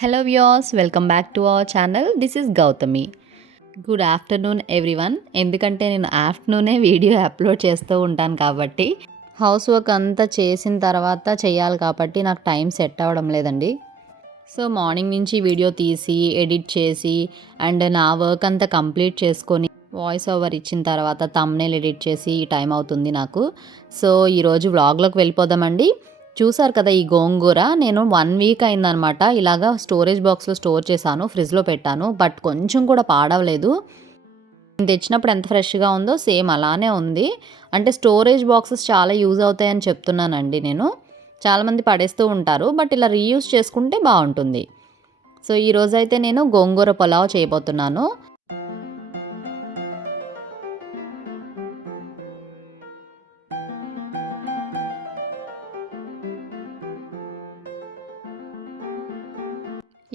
Hello viewers, welcome back to our channel. This is Gautami. Good afternoon everyone. ఎందుకంటే నేను ఆఫ్టర్నూనే video upload చేస్తూ ఉంటాను కాబట్టి హౌస్ వర్క్ అంతా చేసిన తర్వాత చేయాలి కాబట్టి నాకు టైం సెట్ అవ్వడం లేదండి. సో మార్నింగ్ నుంచి వీడియో తీసి ఎడిట్ చేసి అండ్ నా వర్క్ అంతా కంప్లీట్ చేసుకొని వాయిస్ ఓవర్ ఇచ్చిన తర్వాత థంబ్నెయిల్ ఎడిట్ చేసి ఈ టైం అవుతుంది నాకు. సో ఈరోజు వ్లాగ్లోకి వెళ్ళిపోదామండి. చూసారు కదా, ఈ గోంగూర నేను 1 వీక్ అయిందనమాట ఇలాగా స్టోరేజ్ బాక్స్లో స్టోర్ చేశాను, ఫ్రిడ్జ్లో పెట్టాను. బట్ కొంచెం కూడా పాడవలేదు. నేను తెచ్చినప్పుడు ఎంత ఫ్రెష్గా ఉందో సేమ్ అలానే ఉంది. అంటే స్టోరేజ్ బాక్సెస్ చాలా యూజ్ అవుతాయని చెప్తున్నానండి నేను. చాలామంది పడేస్తూ ఉంటారు, బట్ ఇలా రీయూజ్ చేసుకుంటే బాగుంటుంది. సో ఈరోజైతే నేను గోంగూర పులావ్ చేయబోతున్నాను.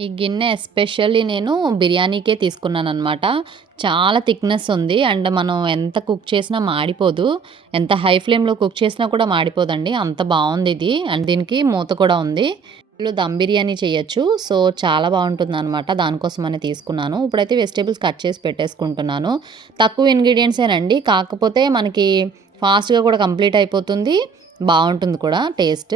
ఈ గిన్నె ఎస్పెషల్లీ నేను బిర్యానీకే తీసుకున్నానమాట. చాలా థిక్నెస్ ఉంది అండ్ మనం ఎంత కుక్ చేసినా మాడిపోదు. ఎంత హై ఫ్లేమ్లో కుక్ చేసినా కూడా మాడిపోదండి, అంత బాగుంది ఇది. అండ్ దీనికి మూత కూడా ఉంది. ఇందులో దమ్ బిర్యానీ చేయొచ్చు. సో చాలా బాగుంటుంది అనమాట, దానికోసమని తీసుకున్నాను. ఇప్పుడైతే వెజిటేబుల్స్ కట్ చేసి పెట్టేసుకుంటున్నాను. తక్కువ ఇంగ్రీడియంట్సేనండి, కాకపోతే మనకి ఫాస్ట్గా కూడా కంప్లీట్ అయిపోతుంది, బాగుంటుంది కూడా టేస్ట్.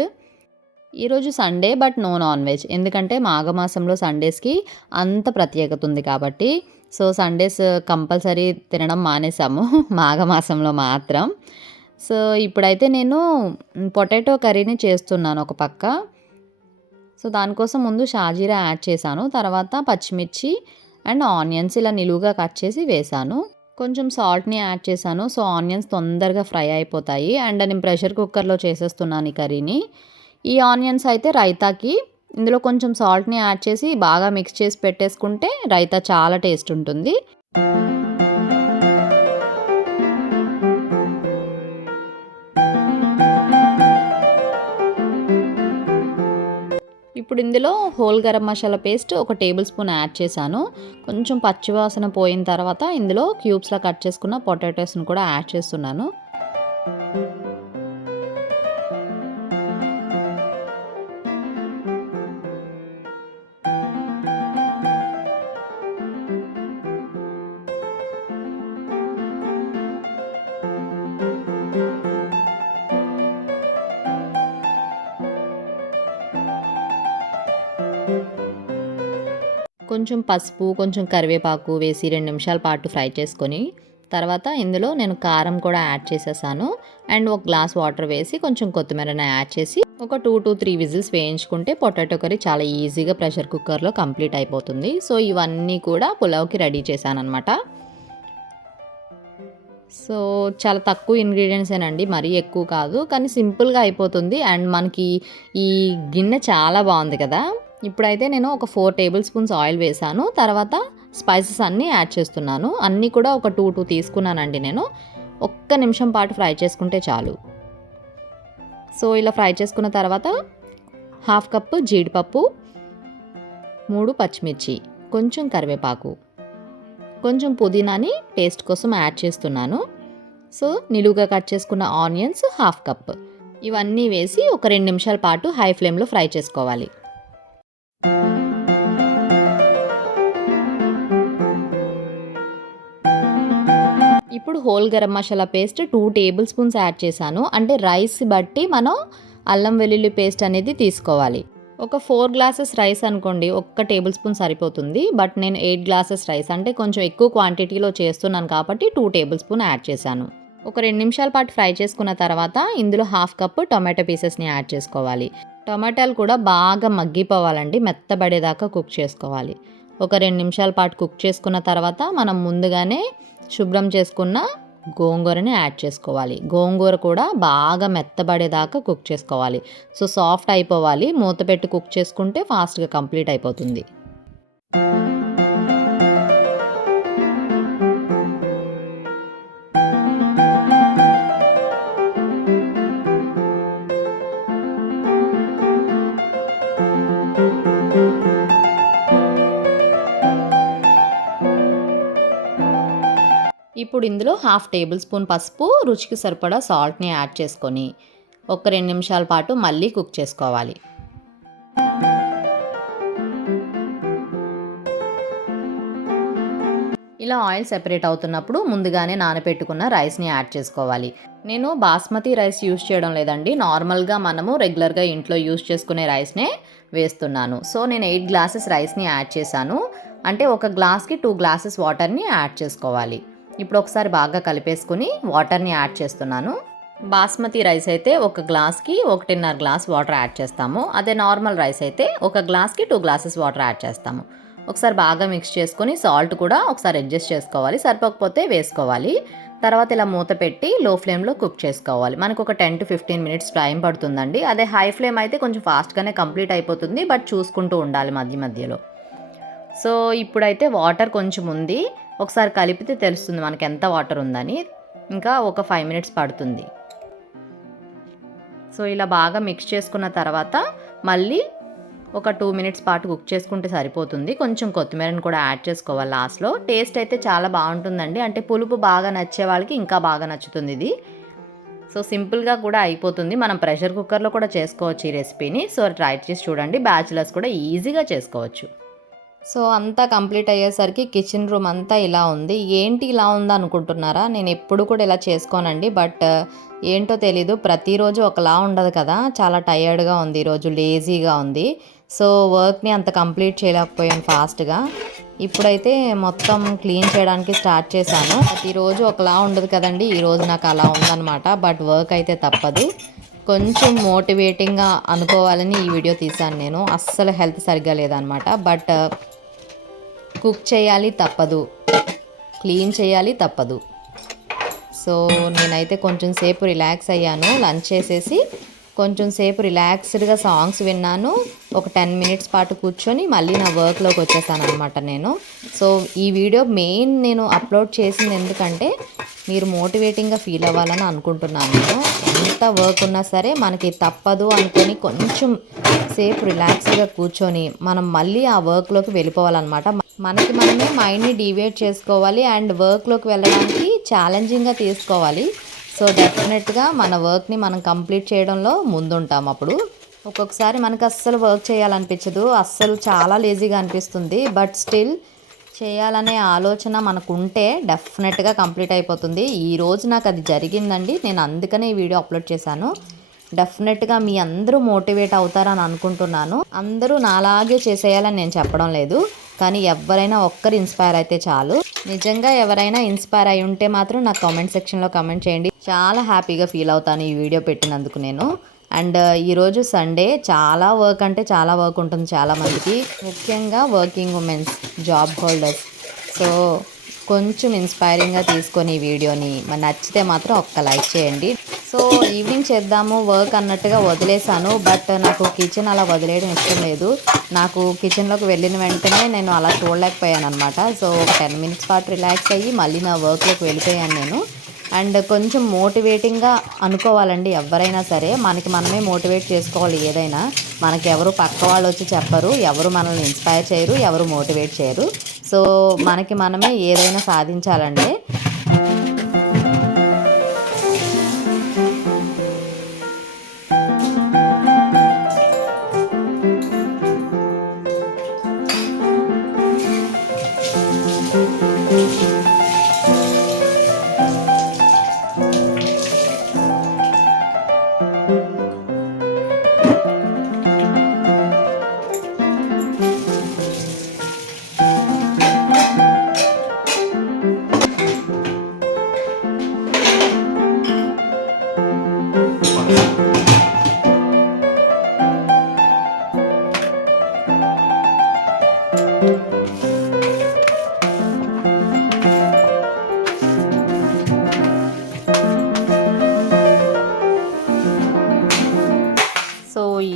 ఈరోజు Sunday but no non veg, ఎందుకంటే మాఘమాసంలో సండేస్కి అంత ప్రత్యేకత ఉంది కాబట్టి. సో సండేస్ కంపల్సరీ తినడం మానేసాము మాఘమాసంలో మాత్రం. సో ఇప్పుడైతే నేను పొటాటో కర్రీని చేస్తున్నాను ఒక పక్క. సో దానికోసం ముందు షాజీరా యాడ్ చేశాను, తర్వాత పచ్చిమిర్చి అండ్ ఆనియన్స్ ఇలా నిలువుగా కట్ చేసి వేశాను. కొంచెం సాల్ట్ని యాడ్ చేశాను. సో ఆనియన్స్ తొందరగా ఫ్రై అయిపోతాయి. అండ్ నేను ప్రెషర్ కుక్కర్లో చేసేస్తున్నాను ఈ కర్రీని. ఈ ఆనియన్స్ అయితే రైతాకి ఇందులో కొంచెం సాల్ట్ని యాడ్ చేసి బాగా మిక్స్ చేసి పెట్టేసుకుంటే రైతా చాలా టేస్ట్ ఉంటుంది. ఇప్పుడు ఇందులో whole garam masala paste 1 tablespoon add చేశాను. కొంచెం పచ్చివాసన పోయిన తర్వాత ఇందులో క్యూబ్స్లా కట్ చేసుకున్న పొటాటోస్ని కూడా యాడ్ చేస్తున్నాను. కొంచెం పసుపు, కొంచెం కరివేపాకు వేసి 2 నిమిషాల పాటు ఫ్రై చేసుకొని తర్వాత ఇందులో నేను కారం కూడా యాడ్ చేసేసాను. అండ్ 1 గ్లాస్ వాటర్ వేసి కొంచెం కొత్తిమీరని యాడ్ చేసి ఒక 2 to 3 విజిల్స్ వేయించుకుంటే పొటాటో కర్రీ చాలా ఈజీగా ప్రెషర్ కుక్కర్లో కంప్లీట్ అయిపోతుంది. సో ఇవన్నీ కూడా పులావ్కి రెడీ చేశానమాట. సో చాలా తక్కువ ఇంగ్రీడియంట్సేనండి, మరీ ఎక్కువ కాదు, కానీ సింపుల్గా అయిపోతుంది. అండ్ మనకి ఈ గిన్నె చాలా బాగుంది కదా. ఇప్పుడైతే నేను ఒక 4 టేబుల్ స్పూన్స్ ఆయిల్ వేసాను. తర్వాత స్పైసెస్ అన్నీ యాడ్ చేస్తున్నాను. అన్నీ కూడా ఒక 2 తీసుకున్నానండి నేను. 1 నిమిషం పాటు ఫ్రై చేసుకుంటే చాలు. సో ఇలా ఫ్రై చేసుకున్న తర్వాత 1/2 కప్పు జీడిపప్పు, 3 పచ్చిమిర్చి, కొంచెం కరివేపాకు, కొంచెం పుదీనాని టేస్ట్ కోసం యాడ్ చేస్తున్నాను. సో నిలువుగా కట్ చేసుకున్న ఆనియన్స్ 1/2 కప్, ఇవన్నీ వేసి ఒక 2 నిమిషాల పాటు హై ఫ్లేమ్లో ఫ్రై చేసుకోవాలి. ఇప్పుడు whole garam masala paste 2 tablespoons add చేశాను. అంటే రైస్ బట్టి మనం అల్లం వెల్లుల్లి పేస్ట్ అనేది తీసుకోవాలి. ఒక 4 గ్లాసెస్ రైస్ అనుకోండి, 1 టేబుల్ స్పూన్ సరిపోతుంది. బట్ నేను 8 గ్లాసెస్ రైస్ అంటే కొంచెం ఎక్కువ క్వాంటిటీలో చేస్తున్నాను కాబట్టి 2 టేబుల్ స్పూన్ యాడ్ చేశాను. ఒక 2 నిమిషాల పాటు ఫ్రై చేసుకున్న తర్వాత ఇందులో 1/2 కప్పు టొమాటో పీసెస్ని యాడ్ చేసుకోవాలి. టొమాటోలు కూడా బాగా మగ్గిపోవాలండి, మెత్తబడేదాకా కుక్ చేసుకోవాలి. ఒక 2 నిమిషాల పాటు కుక్ చేసుకున్న తర్వాత మనం ముందుగానే శుభ్రం చేసుకున్న గోంగూరని యాడ్ చేసుకోవాలి. గోంగూర కూడా బాగా మెత్తబడేదాకా కుక్ చేసుకోవాలి. సో సాఫ్ట్ అయిపోవాలి. మూత పెట్టి కుక్ చేసుకుంటే ఫాస్ట్గా కంప్లీట్ అయిపోతుంది. ఇప్పుడు ఇందులో 1/2 టేబుల్ స్పూన్ పసుపు, రుచికి సరిపడా సాల్ట్ని యాడ్ చేసుకొని ఒక 2 నిమిషాల పాటు మళ్ళీ కుక్ చేసుకోవాలి. ఇలా ఆయిల్ సెపరేట్ అవుతున్నప్పుడు ముందుగానే నానబెట్టుకున్న రైస్ని యాడ్ చేసుకోవాలి. నేను బాస్మతి రైస్ యూస్ చేయడం లేదండి, నార్మల్గా మనము రెగ్యులర్గా ఇంట్లో యూస్ చేసుకునే రైస్నే వేస్తున్నాను. సో నేను 8 గ్లాసెస్ రైస్ని యాడ్ చేశాను. అంటే ఒక గ్లాస్కి 2 గ్లాసెస్ వాటర్ని యాడ్ చేసుకోవాలి. ఇప్పుడు ఒకసారి బాగా కలిపేసుకుని వాటర్ని యాడ్ చేస్తున్నాను. బాస్మతి రైస్ అయితే ఒక గ్లాస్కి 1.5 గ్లాస్ వాటర్ యాడ్ చేస్తాము. అదే నార్మల్ రైస్ అయితే ఒక గ్లాస్కి 2 గ్లాసెస్ వాటర్ యాడ్ చేస్తాము. ఒకసారి బాగా మిక్స్ చేసుకొని సాల్ట్ కూడా ఒకసారి అడ్జస్ట్ చేసుకోవాలి, సరిపోకపోతే వేసుకోవాలి. తర్వాత ఇలా మూత పెట్టి లో ఫ్లేమ్లో కుక్ చేసుకోవాలి. మనకు ఒక 10 to 15 మినిట్స్ టైం పడుతుందండి. అదే హై ఫ్లేమ్ అయితే కొంచెం ఫాస్ట్గానే కంప్లీట్ అయిపోతుంది, బట్ చూసుకుంటూ ఉండాలి మధ్య మధ్యలో. సో ఇప్పుడైతే వాటర్ కొంచెం ఉంది, ఒకసారి కలిపితే తెలుస్తుంది మనకి ఎంత వాటర్ ఉందని. ఇంకా ఒక 5 మినిట్స్ పడుతుంది. సో ఇలా బాగా మిక్స్ చేసుకున్న తర్వాత మళ్ళీ ఒక 2 మినిట్స్ పాటు కుక్ చేసుకుంటే సరిపోతుంది. కొంచెం కొత్తిమీరని కూడా యాడ్ చేసుకోవాలి లాస్ట్లో. టేస్ట్ అయితే చాలా బాగుంటుందండి, అంటే పులుపు బాగా నచ్చే వాళ్ళకి ఇంకా బాగా నచ్చుతుంది ఇది. సో సింపుల్గా కూడా అయిపోతుంది, మనం ప్రెషర్ కుక్కర్లో కూడా చేసుకోవచ్చు ఈ రెసిపీని. సో ట్రై చేసి చూడండి, బ్యాచిలర్స్ కూడా ఈజీగా చేసుకోవచ్చు. సో అంతా కంప్లీట్ అయ్యేసరికి కిచెన్ రూమ్ అంతా ఇలా ఉంది. ఏంటి ఇలా ఉంది అనుకుంటున్నారా? నేను ఎప్పుడు కూడా ఇలా చేసుకోనండి, బట్ ఏంటో తెలీదు, ప్రతిరోజు ఒకలా ఉండదు కదా. చాలా టయర్డ్గా ఉంది ఈరోజు, లేజీగా ఉంది. సో వర్క్ని అంత కంప్లీట్ చేయలేకపోయాను ఫాస్ట్గా. ఇప్పుడైతే మొత్తం క్లీన్ చేయడానికి స్టార్ట్ చేశాను. ప్రతిరోజు ఒకలా ఉండదు కదండి, ఈరోజు నాకు అలా ఉందన్నమాట. బట్ వర్క్ అయితే తప్పదు. కొంచెం మోటివేటింగ్గా అనుకోవాలని ఈ వీడియో తీశాను నేను. అస్సలు హెల్త్ సరిగ్గా లేదనమాట, బట్ కుక్ చేయాలి తప్పదు, క్లీన్ చేయాలి తప్పదు. సో నేనైతే కొంచెం సేపు రిలాక్స్ అయ్యాను. లంచ్ చేసేసి కొంచెం సేపు రిలాక్స్డ్గా సాంగ్స్ విన్నాను. ఒక 10 మినిట్స్ పాటు కూర్చొని మళ్ళీ నా వర్క్లోకి వచ్చేసాను అనమాట నేను. సో ఈ వీడియో మెయిన్ నేను అప్లోడ్ చేసింది ఎందుకంటే మీరు మోటివేటింగ్గా ఫీల్ అవ్వాలని అనుకుంటున్నాను నేను. ఎంత వర్క్ ఉన్నా సరే మనకి తప్పదు అనుకొని కొంచెం సేపు రిలాక్స్డ్గా కూర్చొని మనం మళ్ళీ ఆ వర్క్లోకి వెళ్ళిపోవాలన్నమాట. మనకి మనమే మైండ్ని డివైడ్ చేసుకోవాలి అండ్ వర్క్లోకి వెళ్ళడానికి ఛాలెంజింగ్గా తీసుకోవాలి. సో డెఫినెట్గా మన వర్క్ని మనం కంప్లీట్ చేయడంలో ముందుంటాం. అప్పుడు ఒక్కొక్కసారి మనకు అస్సలు వర్క్ చేయాలనిపించదు, అస్సలు చాలా లేజీగా అనిపిస్తుంది. బట్ స్టిల్ చేయాలనే ఆలోచన మనకు ఉంటే డెఫినెట్గా కంప్లీట్ అయిపోతుంది. ఈరోజు నాకు అది జరిగిందండి, నేను అందుకనే ఈ వీడియో అప్లోడ్ చేశాను. డెఫినెట్గా మీ అందరూ మోటివేట్ అవుతారని అనుకుంటున్నాను. అందరూ నాలాగే చేసేయాలని నేను చెప్పడం లేదు, కానీ ఎవరైనా ఒక్కరు ఇన్స్పైర్ అయితే చాలు. నిజంగా ఎవరైనా ఇన్స్పైర్ అయి ఉంటే మాత్రం నాకు కామెంట్ సెక్షన్లో కామెంట్ చేయండి. చాలా హ్యాపీగా ఫీల్ అవుతాను ఈ వీడియో పెట్టినందుకు నేను. అండ్ ఈరోజు సండే, చాలా వర్క్ అంటే చాలా వర్క్ ఉంటుంది చాలామందికి, ముఖ్యంగా working women's, job holders. So కొంచెం ఇన్స్పైరింగ్గా తీసుకొని ఈ వీడియోని మరి నచ్చితే మాత్రం ఒక్క లైక్ చేయండి. సో ఈవినింగ్ చేద్దాము వర్క్ అన్నట్టుగా వదిలేసాను, బట్ నాకు కిచెన్ అలా వదిలేయడం ఇష్టం లేదు. నాకు కిచెన్లోకి వెళ్ళిన వెంటనే నేను అలా చూడలేకపోయాను అనమాట. సో ఒక 10 మినిట్స్ పాటు రిలాక్స్ అయ్యి మళ్ళీ నా వర్క్లోకి వెళ్ళిపోయాను నేను. అండ్ కొంచెం మోటివేటింగ్గా అనుకోవాలండి ఎవరైనా సరే, మనకి మనమే మోటివేట్ చేసుకోవాలి. ఏదైనా మనకి ఎవరు పక్క వాళ్ళు వచ్చి చెప్పరు, ఎవరు మనల్ని ఇన్స్పైర్ చేయరు, ఎవరు మోటివేట్ చేయరు. సో మనకి మనమే ఏదైనా సాధించాలంటే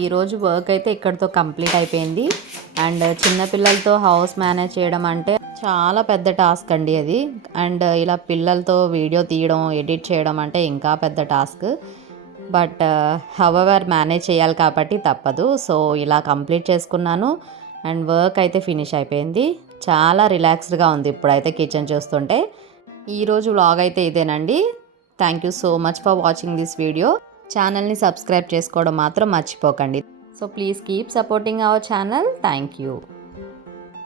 ఈరోజు వర్క్ అయితే ఇక్కడితో కంప్లీట్ అయిపోయింది. అండ్ చిన్నపిల్లలతో హౌస్ మేనేజ్ చేయడం అంటే చాలా పెద్ద టాస్క్ అండి అది. అండ్ ఇలా పిల్లలతో వీడియో తీయడం, ఎడిట్ చేయడం అంటే ఇంకా పెద్ద టాస్క్. బట్ హౌఎవర్ మేనేజ్ చేయాలి కాబట్టి తప్పదు. సో ఇలా కంప్లీట్ చేసుకున్నాను అండ్ వర్క్ అయితే ఫినిష్ అయిపోయింది. చాలా రిలాక్స్డ్గా ఉంది ఇప్పుడైతే కిచెన్ చూస్తుంటే. ఈరోజు వ్లాగ్ అయితే ఇదేనండి. Thank you so much for watching this video. ఛానల్ని సబ్స్క్రైబ్ చేసుకోవడం మాత్రం మర్చిపోకండి. So please keep supporting our channel. Thank you.